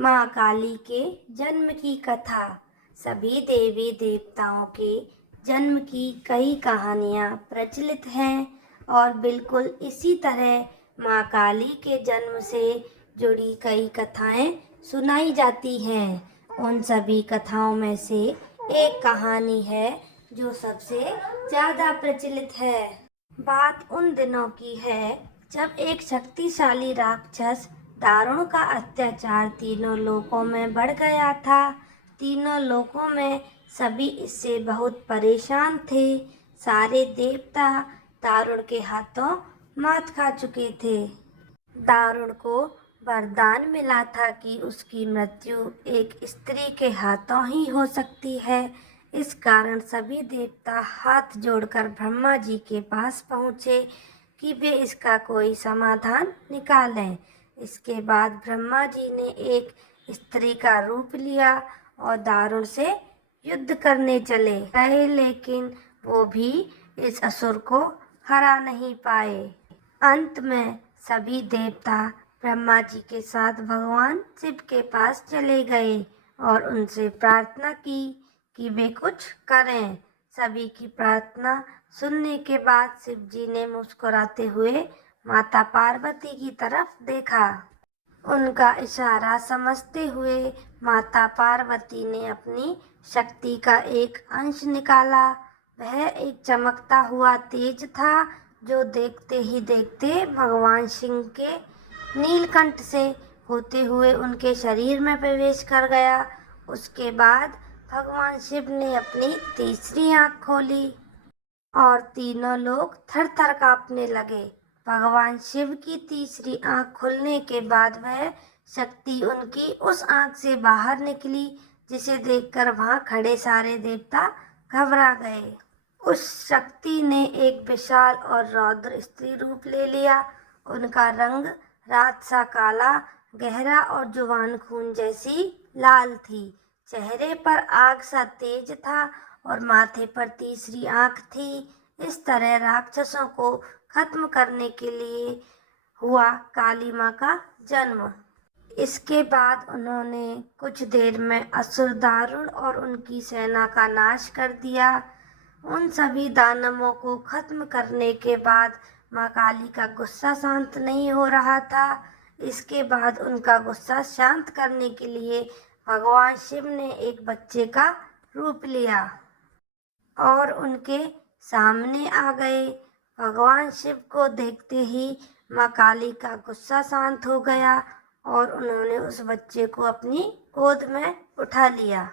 माँ काली के जन्म की कथा। सभी देवी देवताओं के जन्म की कई कहानियाँ प्रचलित हैं और बिल्कुल इसी तरह माँ काली के जन्म से जुड़ी कई कथाएं सुनाई जाती हैं। उन सभी कथाओं में से एक कहानी है जो सबसे ज़्यादा प्रचलित है। बात उन दिनों की है जब एक शक्तिशाली राक्षस दारुण का अत्याचार तीनों लोकों में बढ़ गया था। तीनों लोकों में सभी इससे बहुत परेशान थे। सारे देवता दारुण के हाथों मात खा चुके थे। दारुण को वरदान मिला था कि उसकी मृत्यु एक स्त्री के हाथों ही हो सकती है। इस कारण सभी देवता हाथ जोड़कर ब्रह्मा जी के पास पहुँचे कि वे इसका कोई समाधान निकालें। इसके बाद ब्रह्मा जी ने एक स्त्री का रूप लिया और दारुण से युद्ध करने चले गए, लेकिन वो भी इस असुर को हरा नहीं पाए। अंत में सभी देवता ब्रह्मा जी के साथ भगवान शिव के पास चले गए और उनसे प्रार्थना की कि वे कुछ करें। सभी की प्रार्थना सुनने के बाद शिव जी ने मुस्कुराते हुए माता पार्वती की तरफ देखा। उनका इशारा समझते हुए माता पार्वती ने अपनी शक्ति का एक अंश निकाला। वह एक चमकता हुआ तेज था जो देखते ही देखते भगवान शिव के नीलकंठ से होते हुए उनके शरीर में प्रवेश कर गया। उसके बाद भगवान शिव ने अपनी तीसरी आंख खोली और तीनों लोग थर थर कांपने लगे। भगवान शिव की तीसरी आंख खुलने के बाद वह शक्ति उनकी उस आंख से बाहर निकली, जिसे देखकर वहां खड़े सारे देवता घबरा गए। उस शक्ति ने एक विशाल और रौद्र स्त्री रूप ले लिया। उनका रंग रात सा काला, गहरा और जुबान खून जैसी लाल थी। चेहरे पर आग सा तेज था और माथे पर तीसरी आंख थी। इस तरह राक्षसों को खत्म करने के लिए हुआ काली माँ का जन्म। इसके बाद उन्होंने कुछ देर में असुर दारुण और उनकी सेना का नाश कर दिया। उन सभी दानवों को खत्म करने के बाद माँ काली का गुस्सा शांत नहीं हो रहा था। इसके बाद उनका गुस्सा शांत करने के लिए भगवान शिव ने एक बच्चे का रूप लिया और उनके सामने आ गए। भगवान शिव को देखते ही माँ काली का गुस्सा शांत हो गया और उन्होंने उस बच्चे को अपनी गोद में उठा लिया।